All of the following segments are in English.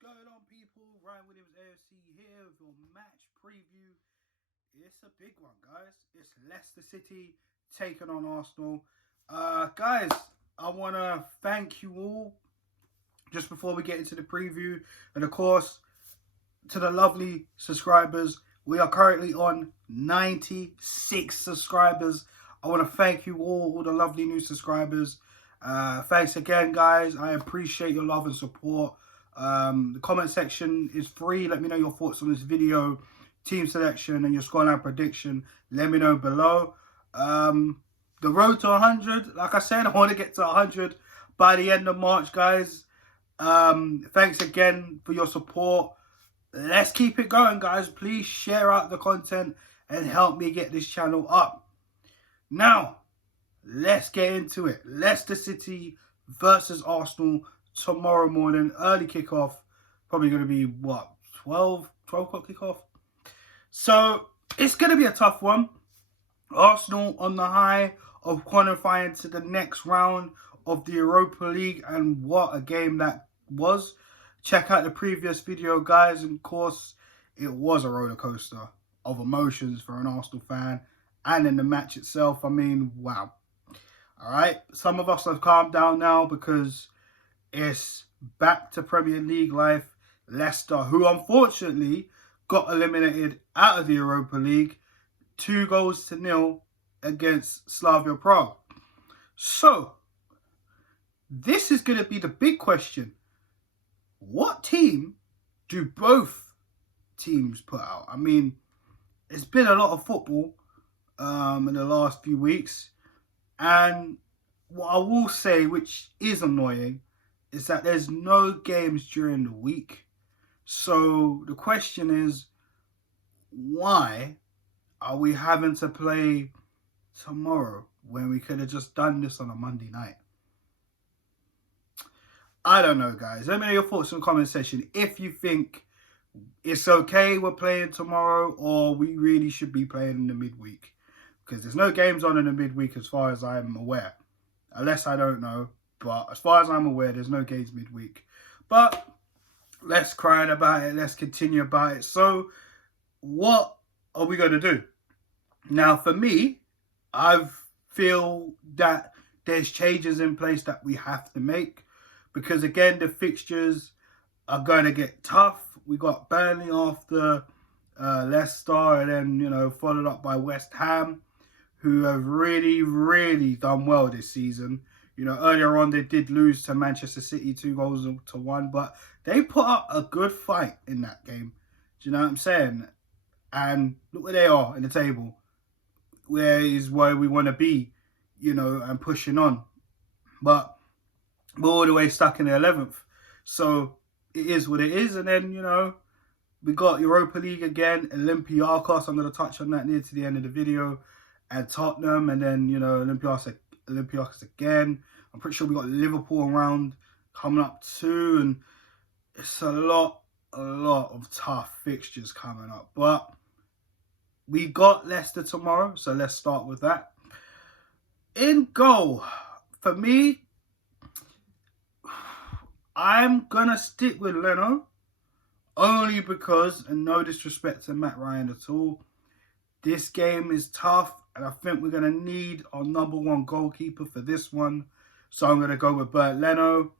going on, people? Ryan Williams AFC here with your match preview. It's a big one, guys. It's Leicester City taking on Arsenal. Guys, I want to thank you all just before we get into the preview. And of course, to the lovely subscribers, we are currently on 96 subscribers. I want to thank you all the lovely new subscribers. Thanks again, guys. I appreciate your love and support. The comment section is free. Let me know your thoughts on this video, team selection, and your scoreline prediction. Let me know below. The road to 100, like I said, I want to get to 100 by the end of March, guys. Thanks again for your support. Let's keep it going, guys. Please share out the content and help me get this channel up. Now, let's get into it. Leicester City versus Arsenal tomorrow morning. Early kickoff. Probably going to be, what, 12 o'clock kickoff? So, it's going to be a tough one. Arsenal on the high of qualifying to the next round of the Europa League. And what a game that was. Check out the previous video, guys. And of course, it was a roller coaster of emotions for an Arsenal fan. And in the match itself, I mean, wow. All right, some of us have calmed down now because it's back to Premier League life. Leicester, who unfortunately got eliminated out of the Europa League, 2-0 against Slavia Prague. So, this is going to be the big question. What team do both teams put out? I mean, it's been a lot of football in the last few weeks. And what I will say, which is annoying, is that there's no games during the week. So the question is, why are we having to play tomorrow when we could have just done this on a Monday night? I don't know, guys. Let me know your thoughts in the comment section. If you think it's okay we're playing tomorrow, or we really should be playing in the midweek. Because there's no games on in the midweek as far as I'm aware. Unless I don't know. But as far as I'm aware, there's no games midweek. But let's cry about it. Let's continue about it. So, what are we going to do? Now, for me, I feel that there's changes in place that we have to make. Because, again, the fixtures are going to get tough. We got Burnley after Leicester, and then, followed up by West Ham, who have really, really done well this season. Earlier on, they did lose to Manchester City 2-1, but they put up a good fight in that game. Do you know what I'm saying? And look where they are in the table. Where is where we want to be, and pushing on. But we're all the way stuck in the 11th. So it is what it is. And then, we got Europa League again, Olympiacos. I'm going to touch on that near to the end of the video. And Tottenham, and then, Olympiacos again. I'm pretty sure we got Liverpool around coming up too. And it's a lot of tough fixtures coming up. But we got Leicester tomorrow, so let's start with that. In goal, for me, I'm going to stick with Leno. Only because, and no disrespect to Matt Ryan at all, this game is tough. And I think we're going to need our number one goalkeeper for this one. So I'm going to go with Bernd Leno.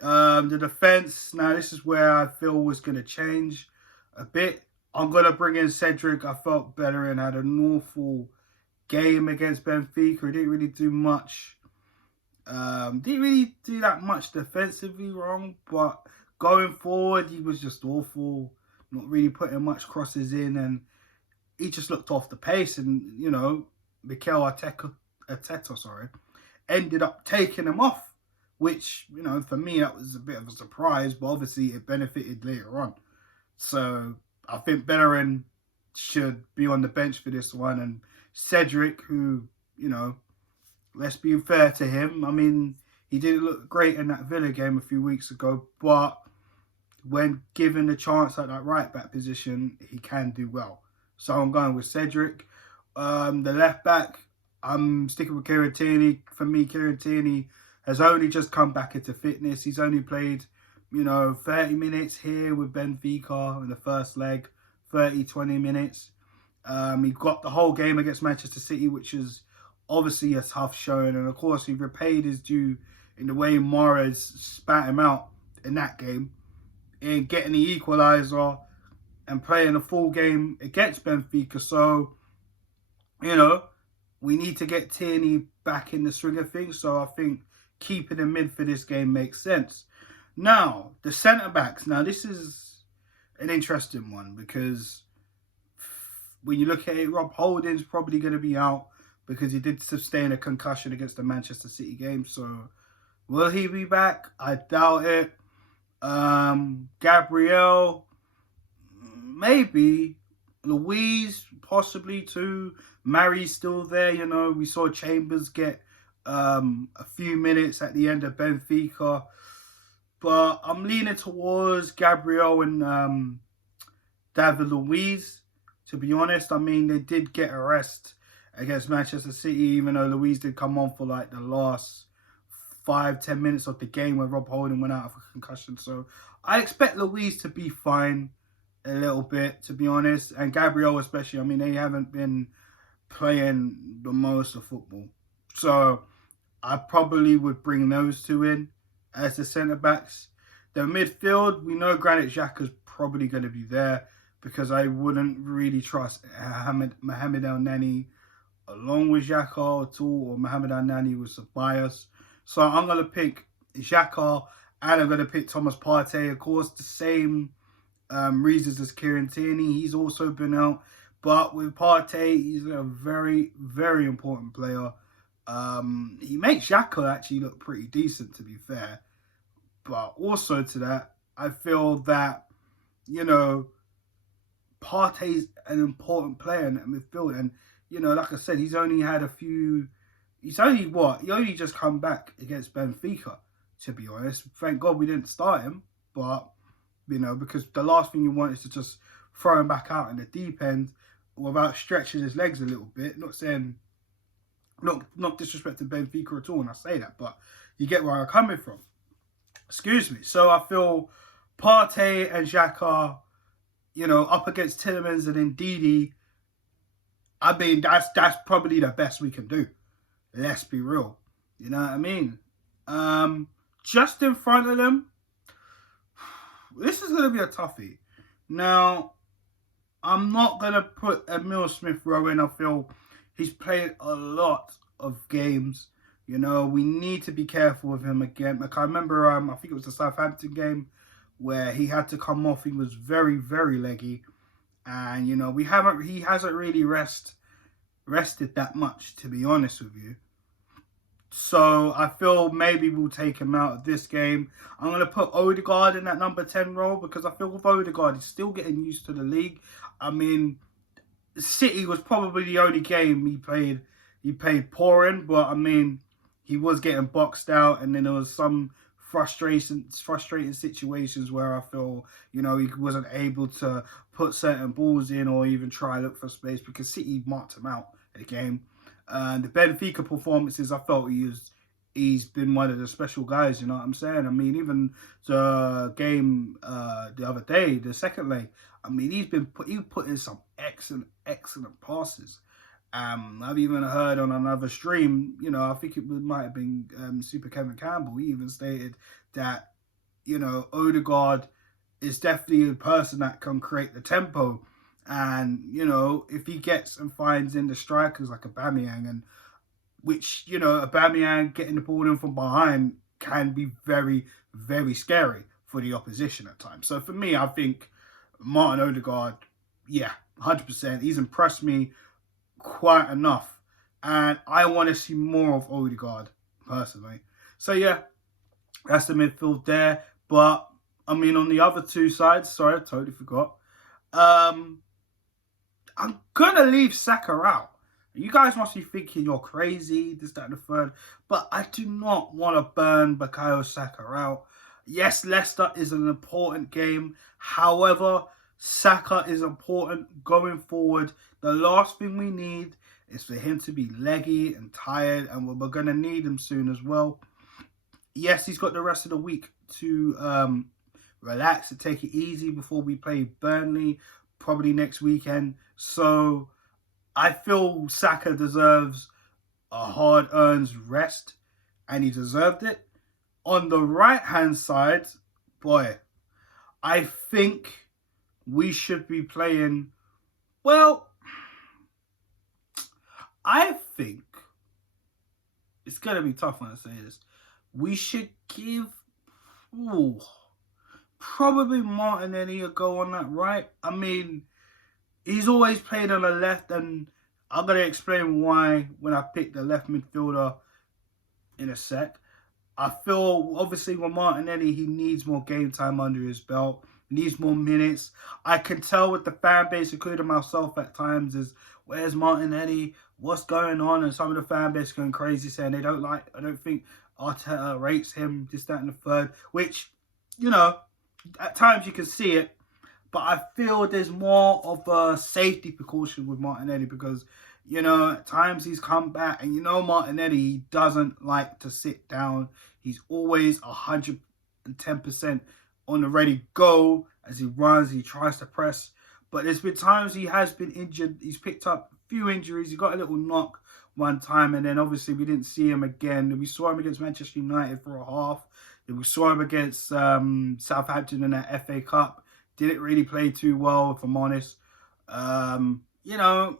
The defence, now this is where I feel was going to change a bit. I'm going to bring in Cedric. I felt better and had an awful game against Benfica. He didn't really do much. Didn't really do that much defensively wrong. But going forward, he was just awful. Not really putting much crosses in. And he just looked off the pace, and, Mikel Arteta, ended up taking him off, which, for me, that was a bit of a surprise, but obviously it benefited later on. So I think Bellerin should be on the bench for this one, and Cedric, who, let's be fair to him, I mean, he didn't look great in that Villa game a few weeks ago, but when given the chance at that right-back position, he can do well. So I'm going with Cedric. The left back, I'm sticking with Kieran Tierney. For me, Kieran Tierney has only just come back into fitness. He's only played 30 minutes here with Benfica in the first leg, 30, 20 minutes. He got the whole game against Manchester City, which is obviously a tough showing. And of course, he repaid his due in the way Mahrez spat him out in that game, in getting the equaliser and playing a full game against Benfica. So, we need to get Tierney back in the swing of things. So I think keeping him mid for this game makes sense. Now, the centre-backs. Now, this is an interesting one because when you look at it, Rob Holding's probably going to be out because he did sustain a concussion against the Manchester City game. So, will he be back? I doubt it. Gabriel, maybe. Luiz, possibly too. Mary's still there, We saw Chambers get a few minutes at the end of Benfica. But I'm leaning towards Gabriel and David Luiz, to be honest. I mean, they did get a rest against Manchester City, even though Luiz did come on for like the last 5-10 minutes of the game when Rob Holding went out of a concussion. So I expect Luiz to be fine a little bit, to be honest. And Gabriel especially, I mean, they haven't been playing the most of football. So I probably would bring those two in as the centre-backs. The midfield, we know Granit Xhaka's probably going to be there because I wouldn't really trust Mohamed El Nani along with Xhaka at all, or Mohamed El Nani with Ceballos. So I'm going to pick Xhaka and I'm going to pick Thomas Partey. Of course, the same reasons as Kieran Tierney. He's also been out. But with Partey, he's a very, very important player. He makes Xhaka actually look pretty decent, to be fair. But also to that, I feel that, Partey's an important player in that midfield. And, like I said, he's only just come back against Benfica, to be honest. Thank God we didn't start him. But, because the last thing you want is to just throw him back out in the deep end without stretching his legs a little bit. Not saying, not disrespecting Benfica at all when I say that, but you get where I'm coming from. Excuse me. So I feel Partey and Xhaka, up against Tielemans and Ndidi. I mean, that's probably the best we can do. Let's be real. You know what I mean? Just in front of them, this is going to be a toughie. Now, I'm not going to put Emile Smith-Rowe in. I feel he's played a lot of games. We need to be careful with him again. Like I remember, I think it was the Southampton game where he had to come off. He was very, very leggy. And, he hasn't really rested that much, to be honest with you. So I feel maybe we'll take him out of this game. I'm going to put Odegaard in that number 10 role because I feel with Odegaard, he's still getting used to the league. I mean, City was probably the only game he played poor in, but I mean, he was getting boxed out, and then there was some frustrating situations where I feel, he wasn't able to put certain balls in or even try to look for space because City marked him out in the game. The Benfica performances, I felt he's been one of the special guys, you know what I'm saying? I mean, even the game the other day, the second leg, I mean, he put in some excellent passes. I've even heard on another stream, I think it might have been Super Kevin Campbell. He even stated that, Odegaard is definitely a person that can create the tempo. And, if he gets and finds in the strikers like Aubameyang, and which, Aubameyang getting the ball in from behind can be very, very scary for the opposition at times. So for me, I think Martin Odegaard, 100%. He's impressed me quite enough. And I want to see more of Odegaard, personally. So, that's the midfield there. But, I mean, on the other two sides, sorry, I totally forgot. I'm going to leave Saka out. You guys must be thinking you're crazy, this, that, and the third. But I do not want to burn Bukayo Saka out. Yes, Leicester is an important game. However, Saka is important going forward. The last thing we need is for him to be leggy and tired. And we're going to need him soon as well. Yes, he's got the rest of the week to relax and take it easy before we play Burnley probably next weekend. So I feel Saka deserves a hard-earned rest, and he deserved it. On the right-hand side, boy, I think we should be playing, well, I think it's going to be tough when I say this. We should give probably Martinelli a go on that right. I mean, he's always played on the left, and I'm going to explain why when I picked the left midfielder in a sec. I feel, obviously, with Martinelli, he needs more game time under his belt. He needs more minutes. I can tell with the fan base, including myself at times, is where's Martinelli? What's going on? And some of the fan base going crazy saying they don't like, I don't think Arteta rates him, this, that, and the third. Which, you know, at times you can see it. But I feel there's more of a safety precaution with Martinelli because, you know, at times he's come back and, you know, Martinelli, he doesn't like to sit down. He's always 110% on the ready go as he runs, he tries to press. But there's been times he has been injured. He's picked up a few injuries. He got a little knock one time, and then obviously we didn't see him again. We saw him against Manchester United for a half. Then we saw him against Southampton in that FA Cup. Didn't really play too well, if I'm honest. You know,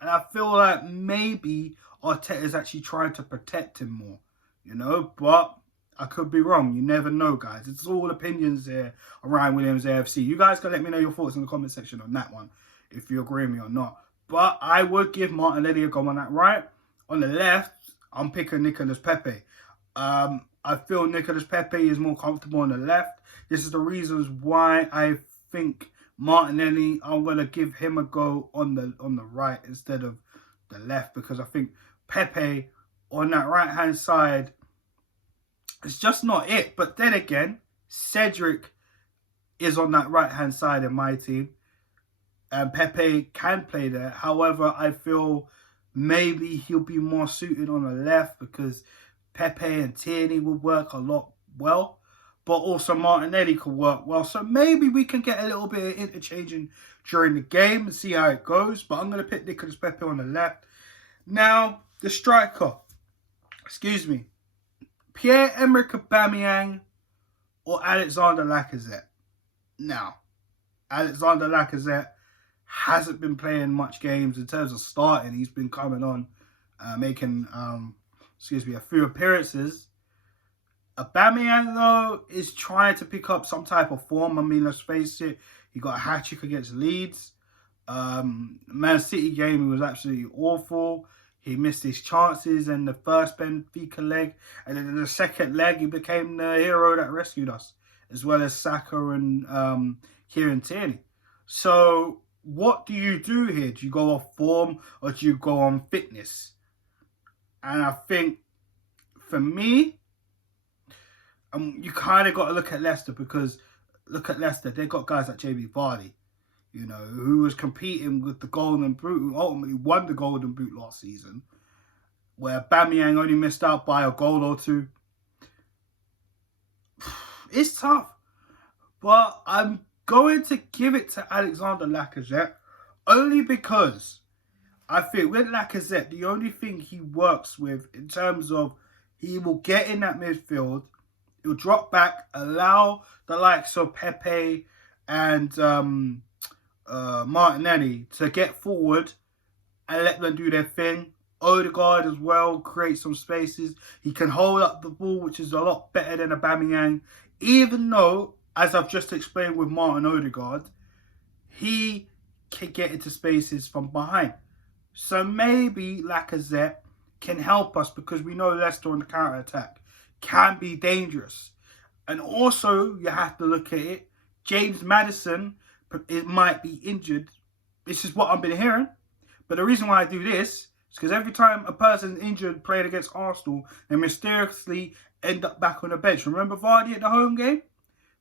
and I feel like maybe Arteta is actually trying to protect him more, you know, but I could be wrong. You never know, guys. It's all opinions here around Williams AFC. You guys can let me know your thoughts in the comment section on that one, if you agree with me or not. But I would give Martinelli a go on that right. On the left, I'm picking Nicolas Pepe. I feel Nicolas Pepe is more comfortable on the left. This is the reasons why I think Martinelli, I'm going to give him a go on the right instead of the left, because I think Pepe on that right-hand side is just not it. But then again, Cedric is on that right-hand side in my team, and Pepe can play there. However, I feel maybe he'll be more suited on the left because Pepe and Tierney would work a lot well. But also Martinelli could work well. So maybe we can get a little bit of interchanging during the game and see how it goes. But I'm going to pick Nicolas Pepe on the left. Now, the striker. Excuse me. Pierre-Emerick Aubameyang or Alexander Lacazette? Now, Alexander Lacazette hasn't been playing much games in terms of starting. He's been coming on, making, a few appearances. Aubameyang, though, is trying to pick up some type of form. I mean, let's face it, he got a hat-trick against Leeds. Man City game, he was absolutely awful. He missed his chances in the first Benfica leg. And then in the second leg, he became the hero that rescued us, as well as Saka and Kieran Tierney. So what do you do here? Do you go off form or do you go on fitness? And I think, for me, you kind of got to look at Leicester, because look at Leicester. They've got guys like Jamie Vardy, you know, who was competing with the Golden Boot, who ultimately won the Golden Boot last season, where Aubameyang only missed out by a goal or two. It's tough, but I'm going to give it to Alexander Lacazette only because I think with Lacazette, the only thing he works with in terms of he will get in that midfield, he'll drop back, allow the likes of Pepe and Martinelli to get forward and let them do their thing. Odegaard as well, create some spaces. He can hold up the ball, which is a lot better than Aubameyang. Even though, as I've just explained with Martin Odegaard, he can get into spaces from behind. So maybe Lacazette can help us, because we know Leicester on the counter-attack can be dangerous. And also, you have to look at it, James Maddison, it might be injured. This is what I've been hearing. But the reason why I do this is because every time a person's injured playing against Arsenal, they mysteriously end up back on the bench. Remember Vardy at the home game?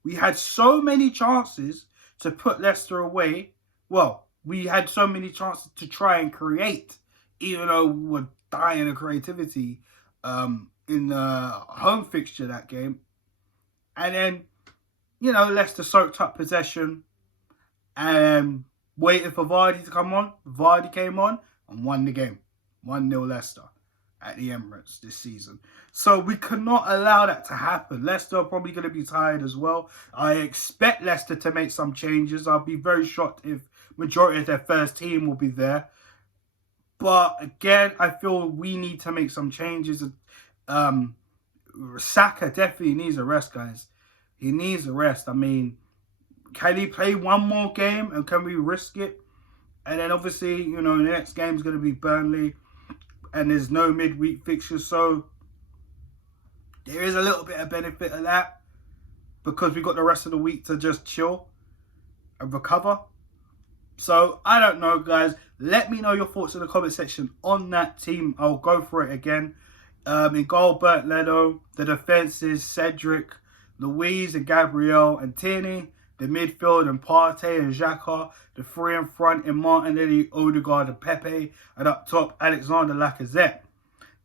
We had so many chances to put Leicester away. Well, we had so many chances to try and create, even though we were dying of creativity in the home fixture that game. And then you know, Leicester soaked up possession and waited for Vardy to come on. Vardy came on and won the game. 1-0 Leicester at the Emirates this season. So we cannot allow that to happen. Leicester are probably going to be tired as well. I expect Leicester to make some changes. I'll be very shocked if majority of their first team will be there. But again, I feel we need to make some changes. Saka definitely needs a rest, guys. He needs a rest. I mean, can he play one more game and can we risk it? And then obviously, you know, the next game is going to be Burnley and there's no midweek fixtures. So there is a little bit of benefit of that because we got the rest of the week to just chill and recover. So I don't know, guys. Let me know your thoughts in the comment section on that team. I'll go for it again. In goal, Bert Leno. The defence is Cedric, Louise and Gabriel and Tierney. The midfield and Partey and Xhaka. The three in front in Martinelli, Odegaard and Pepe. And up top, Alexander Lacazette.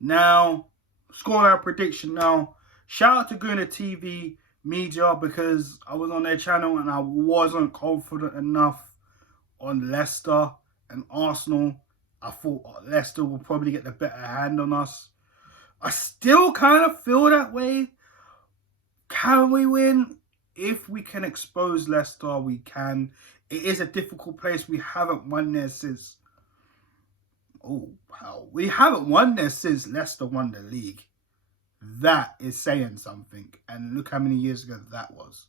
Now, scoreline prediction now. Shout out to Guna TV Media because I was on their channel and I wasn't confident enough on Leicester and Arsenal. I thought Leicester will probably get the better hand on us. I still kind of feel that way. Can we win? If we can expose Leicester, we can. It is a difficult place. We haven't won there since... Oh, wow. We haven't won there since Leicester won the league. That is saying something. And look how many years ago that was.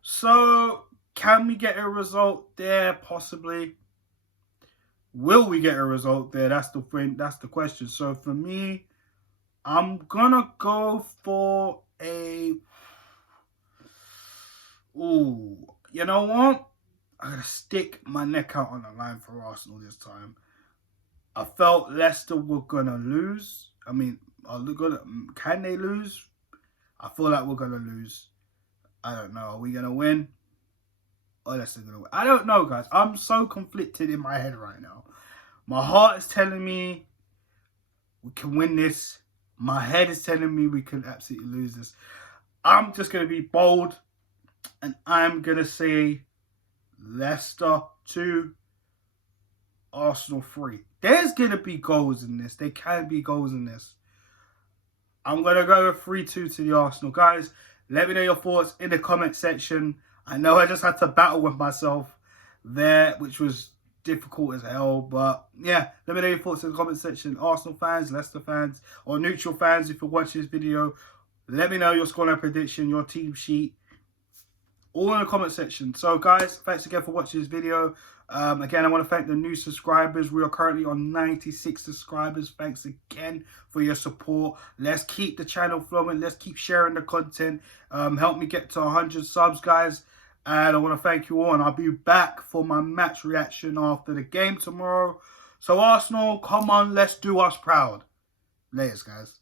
So, can we get a result there? Possibly. Will we get a result there? That's the thing. That's the question. So, for me, I'm going to go for a... Ooh, you know what? I'm going to stick my neck out on the line for Arsenal this time. I felt Leicester were going to lose. I mean, can they lose? I feel like we're going to lose. I don't know. Are we going to win? Or Leicester going to win? I don't know, guys. I'm so conflicted in my head right now. My heart is telling me we can win this. My head is telling me we can absolutely lose this. I'm just going to be bold. And I'm going to say Leicester 2, Arsenal 3. There's going to be goals in this. There can be goals in this. I'm going to go with 3-2 to the Arsenal. Guys, let me know your thoughts in the comment section. I know I just had to battle with myself there, which was difficult as hell. But yeah, let me know your thoughts in the comment section. Arsenal fans, Leicester fans, or neutral fans if you're watching this video. Let me know your scoreline prediction, your team sheet. All in the comment section. So guys, thanks again for watching this video. Again, I want to thank the new subscribers. We are currently on 96 subscribers. Thanks again for your support. Let's keep the channel flowing. Let's keep sharing the content. Help me get to 100 subs, guys. And I want to thank you all. And I'll be back for my match reaction after the game tomorrow. So Arsenal, come on, let's do us proud. Laters, guys.